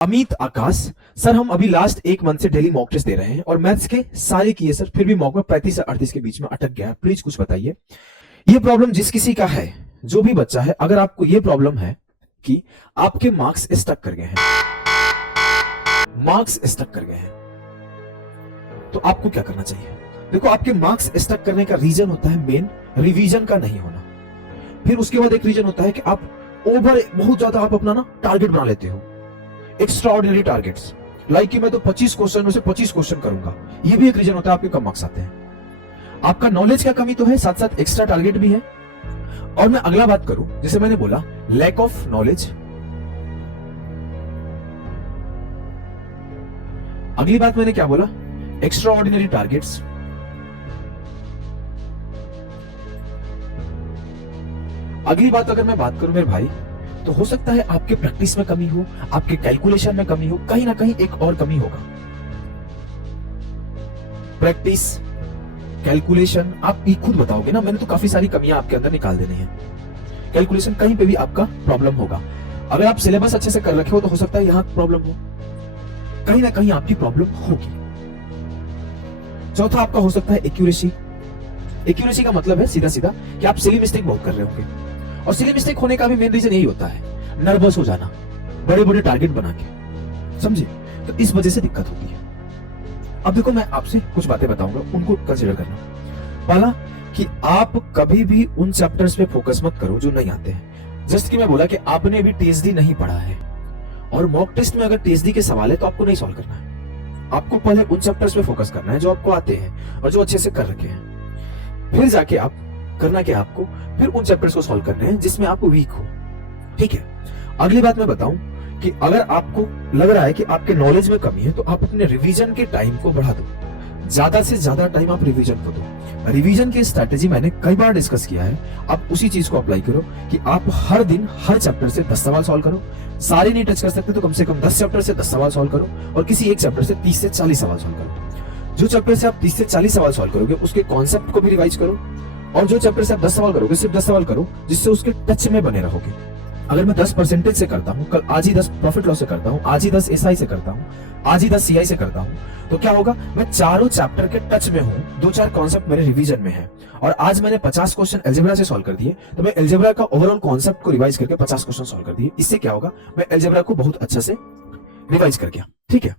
अमित आकाश sir, हम अभी last एक मंथ से डेली मॉक टेस्ट दे रहे हैं और मैथ्स के सारे किए सर, फिर भी मॉक में 35 से 38 के बीच में अटक गया। प्लीज कुछ बताइए। ये प्रॉब्लम जिस किसी का है, जो भी बच्चा है, अगर आपको ये प्रॉब्लम है कि आपके मार्क्स स्टक कर गए हैं, मार्क्स स्टक कर गए हैं, तो आपको क्या करना चाहिए? देखो, आपके मार्क्स स्टक करने का रीजन होता है मेन रिवीजन का नहीं होना। फिर उसके बाद एक रीजन होता है कि आप बहुत ज्यादा आप अपना टारगेट बना लेते हो, एक्स्ट्रा ऑर्डिनरी टारगेट्स, लाइक कि मैं तो 25 क्वेश्चन में से 25 क्वेश्चन करूंगा। ये भी एक रीजन होता है आपके कम मार्क्स आते हैं। आपका नॉलेज का कमी तो है, साथ साथ एक्स्ट्रा टारगेट भी है। और मैं अगला बात करूं, जैसे मैंने बोला लैक ऑफ नॉलेज, अगली बात मैंने क्या बोला, एक्स्ट्रा ऑर्डिनरी टारगेट्स, अगली बात अगर मैं बात करूं मेरे भाई, तो हो सकता है आपके प्रैक्टिस में कमी हो, आपके कैलकुलेशन में कमी हो, कहीं ना कहीं एक और कमी होगा। प्रैक्टिस, कैलकुलेशन, आप ये खुद बताओगे ना, मैंने तो काफी सारी कमियां आपके अंदर निकाल देनी है। कैलकुलेशन, कहीं पे भी आपका प्रॉब्लम होगा। अगर आप सिलेबस अच्छे से कर रखे हो तो हो सकता है यहां प्रॉब्लम हो, कहीं ना कहीं आपकी प्रॉब्लम होगी। चौथा आपका हो सकता है एक्यूरेसी। एक्यूरेसी का मतलब है सीधा सीधा कि आप सिली मिस्टेक बहुत कर रहे होंगे, और सिली मिस्टेक होने का भी मेन रीजन यही होता है, नर्वस हो जाना, बड़े बड़े टारगेट बना के, समझे? तो इस वजह से दिक्कत होती है। अब देखो, मैं आपसे कुछ बातें बताऊंगा, उनको कंसीडर करना। पहला कि आप कभी भी उन चैप्टर्स पे फोकस मत करो जो नहीं आते हैं। जस्ट कि मैं बोला कि आपने अभी टीएसडी नहीं पढ़ा है, और मॉक टेस्ट में अगर टीएसडी के सवाल है तो आपको नहीं सॉल्व करना है। आपको पहले उन चैप्टर्स पे फोकस करना है जो आपको आते हैं और जो अच्छे से कर रखे हैं। फिर जाके आप करना क्या, आपको फिर उन चैप्टर्स को सॉल्व करने हैं जिसमें आप वीक हो। ठीक है। अगली बात मैं बताऊं कि अगर आपको लग रहा है कि आपके नॉलेज में कमी है, तो आप अपने रिवीजन के टाइम को बढ़ा दो, ज्यादा से ज्यादा टाइम आप रिवीजन को दो। रिवीजन की स्ट्रैटेजी मैंने कई बार डिस्कस किया है, आप उसी चीज को अप्लाई करो कि आप हर दिन हर चैप्टर से 10 सवाल सॉल्व करो। सारे नहीं टच कर सकते तो कम से कम 10 चैप्टर से 10 सवाल सॉल्व करो, और किसी एक चैप्टर से 30 से 40 सवाल सॉल्व करो। जो चैप्टर से आप 30 से 40 सवाल सॉल्व करोगे उसके कॉन्सेप्ट को भी रिवाइज करो, और जो चैप्टर से आप 10 सवाल करोगे सिर्फ 10 सवाल करो, जिससे उसके टच में बने रहोगे। अगर मैं 10% से करता हूँ, कल आज ही 10 प्रॉफिट लॉस से करता हूँ, आज ही 10 एसआई से करता हूँ, आज ही 10 सीआई से करता हूँ, तो क्या होगा, मैं चारों चैप्टर के टच में हूँ, 2-4 कॉन्सेप्ट मेरे रिवीजन में है। और आज मैंने 50 क्वेश्चन अलजेब्रा से सॉल्व कर दिए, तो मैं अलजेब्रा का ओवरऑल कॉन्सेप्ट को रिवाइज करके 50 क्वेश्चन सॉल्व कर दिए। इससे क्या होगा, मैं अलजेब्रा को बहुत अच्छे से रिवाइज कर गया। ठीक है।